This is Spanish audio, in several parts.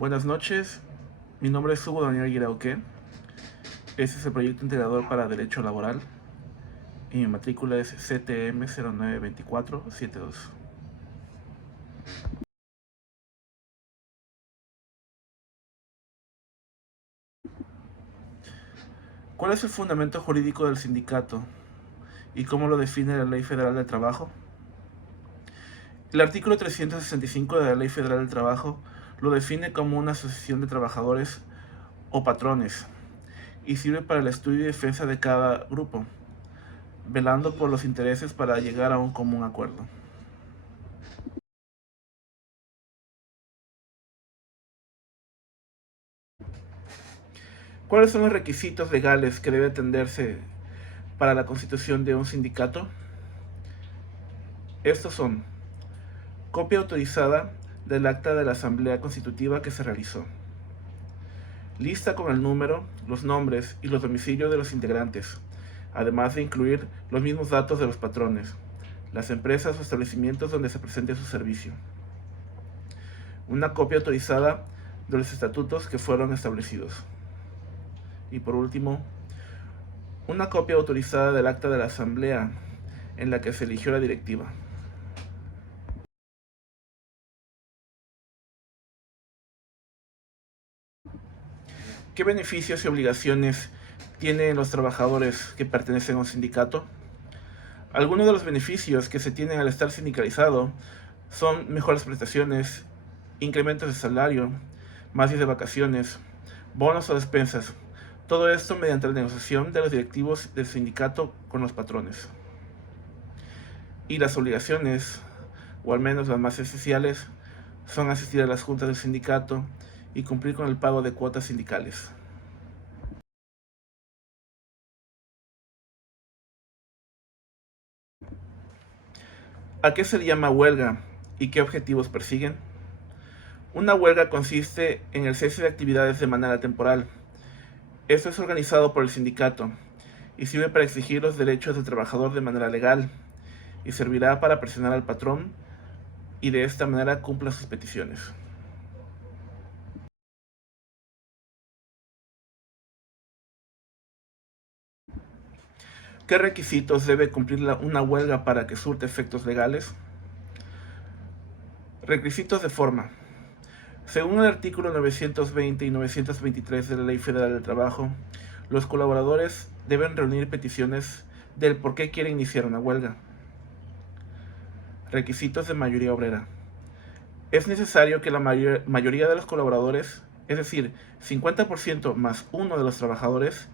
Buenas noches, mi nombre es Hugo Daniel Guirauque. Este es el proyecto integrador para Derecho Laboral y mi matrícula es CTM 092472. ¿Cuál es el fundamento jurídico del sindicato y cómo lo define la Ley Federal del Trabajo? El artículo 365 de la Ley Federal del Trabajo lo define como una asociación de trabajadores o patrones y sirve para el estudio y defensa de cada grupo, velando por los intereses para llegar a un común acuerdo. ¿Cuáles son los requisitos legales que debe atenderse para la constitución de un sindicato? Estos son: copia autorizada del acta de la asamblea constitutiva que se realizó, lista con el número, los nombres y los domicilios de los integrantes, además de incluir los mismos datos de los patrones, las empresas o establecimientos donde se presente su servicio, una copia autorizada de los estatutos que fueron establecidos y, por último, una copia autorizada del acta de la asamblea en la que se eligió la directiva. ¿Qué beneficios y obligaciones tienen los trabajadores que pertenecen a un sindicato? Algunos de los beneficios que se tienen al estar sindicalizado son mejores prestaciones, incrementos de salario, más días de vacaciones, bonos o despensas. Todo esto mediante la negociación de los directivos del sindicato con los patrones. Y las obligaciones, o al menos las más esenciales, son asistir a las juntas del sindicato y cumplir con el pago de cuotas sindicales. ¿A qué se le llama huelga y qué objetivos persiguen? Una huelga consiste en el cese de actividades de manera temporal. Esto es organizado por el sindicato y sirve para exigir los derechos del trabajador de manera legal y servirá para presionar al patrón y de esta manera cumpla sus peticiones. ¿Qué requisitos debe cumplir una huelga para que surte efectos legales? Requisitos de forma. Según el artículo 920 y 923 de la Ley Federal del Trabajo, los colaboradores deben reunir peticiones del por qué quieren iniciar una huelga. Requisitos de mayoría obrera. Es necesario que la mayoría de los colaboradores, es decir, 50% más uno de los trabajadores,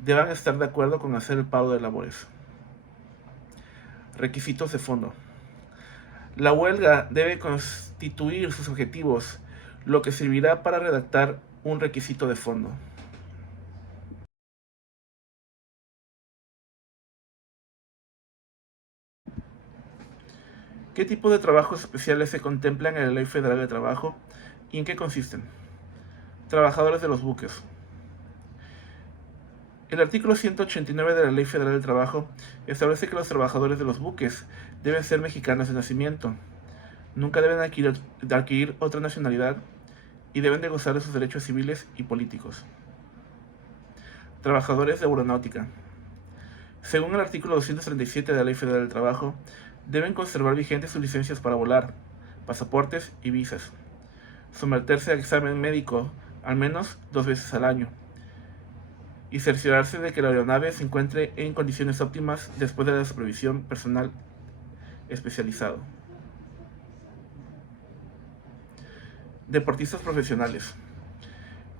deban estar de acuerdo con hacer el pago de labores. Requisitos de fondo. La huelga debe constituir sus objetivos, lo que servirá para redactar un requisito de fondo. ¿Qué tipo de trabajos especiales se contemplan en la Ley Federal de Trabajo y en qué consisten? Trabajadores de los buques. El artículo 189 de la Ley Federal del Trabajo establece que los trabajadores de los buques deben ser mexicanos de nacimiento, nunca deben adquirir otra nacionalidad y deben de gozar de sus derechos civiles y políticos. Trabajadores de aeronáutica. Según el artículo 237 de la Ley Federal del Trabajo, deben conservar vigentes sus licencias para volar, pasaportes y visas, someterse a examen médico al menos 2 veces al año y cerciorarse de que la aeronave se encuentre en condiciones óptimas después de la supervisión personal especializado. Deportistas profesionales.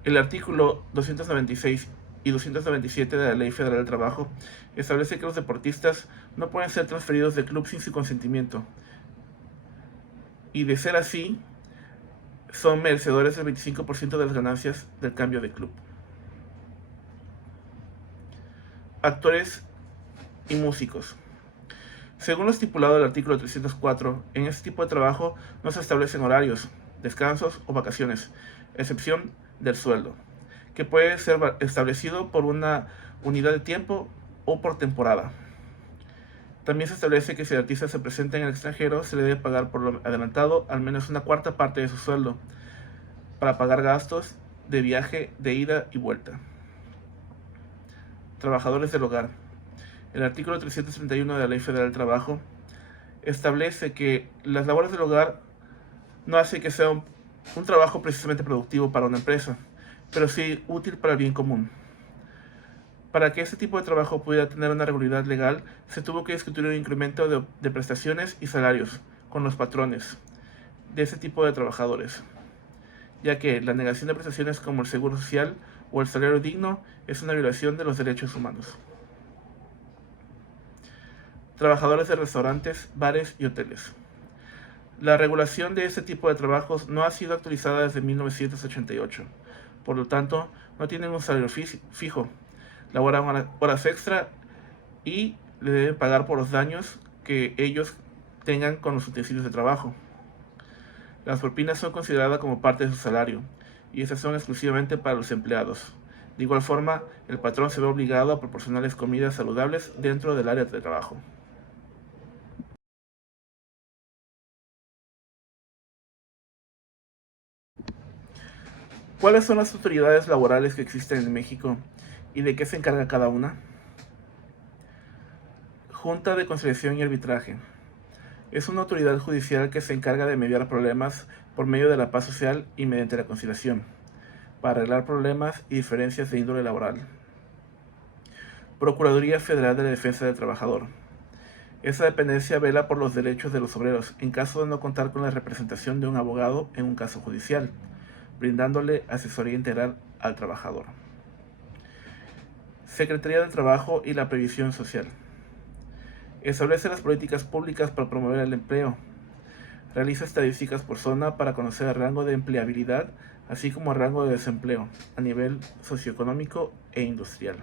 El artículo 296 y 297 de la Ley Federal del Trabajo establece que los deportistas no pueden ser transferidos de club sin su consentimiento y, de ser así, son merecedores del 25% de las ganancias del cambio de club. Actores y músicos. Según lo estipulado del artículo 304, en este tipo de trabajo no se establecen horarios, descansos o vacaciones, excepción del sueldo, que puede ser establecido por una unidad de tiempo o por temporada. También se establece que si el artista se presenta en el extranjero, se le debe pagar por lo adelantado al menos una cuarta parte de su sueldo para pagar gastos de viaje de ida y vuelta. Trabajadores del hogar. El artículo 331 de la Ley Federal del Trabajo establece que las labores del hogar no hace que sea un trabajo precisamente productivo para una empresa, pero sí útil para el bien común. Para que este tipo de trabajo pudiera tener una regularidad legal, se tuvo que discutir un incremento de prestaciones y salarios con los patrones de ese tipo de trabajadores, ya que la negación de prestaciones como el seguro social o el salario digno es una violación de los derechos humanos. Trabajadores de restaurantes, bares y hoteles. La regulación de este tipo de trabajos no ha sido actualizada desde 1988, por lo tanto, no tienen un salario fijo, laboran horas extra y le deben pagar por los daños que ellos tengan con los utensilios de trabajo. Las propinas son consideradas como parte de su salario y esas son exclusivamente para los empleados. De igual forma, el patrón se ve obligado a proporcionarles comidas saludables dentro del área de trabajo. ¿Cuáles son las autoridades laborales que existen en México y de qué se encarga cada una? Junta de Conciliación y Arbitraje. Es una autoridad judicial que se encarga de mediar problemas por medio de la paz social y mediante la conciliación, para arreglar problemas y diferencias de índole laboral. Procuraduría Federal de la Defensa del Trabajador. Esa dependencia vela por los derechos de los obreros en caso de no contar con la representación de un abogado en un caso judicial, brindándole asesoría integral al trabajador. Secretaría del Trabajo y la Previsión Social. Establece las políticas públicas para promover el empleo. Realiza estadísticas por zona para conocer el rango de empleabilidad, así como el rango de desempleo a nivel socioeconómico e industrial.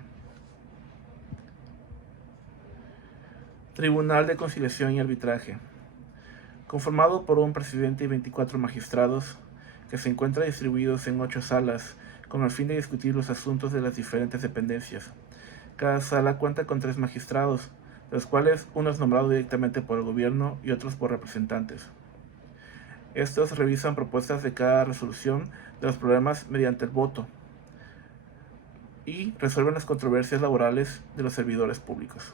Tribunal de Conciliación y Arbitraje. Conformado por un presidente y 24 magistrados, que se encuentran distribuidos en 8 salas con el fin de discutir los asuntos de las diferentes dependencias. Cada sala cuenta con 3 magistrados, de los cuales uno es nombrado directamente por el gobierno y otros por representantes. Estos revisan propuestas de cada resolución de los problemas mediante el voto y resuelven las controversias laborales de los servidores públicos.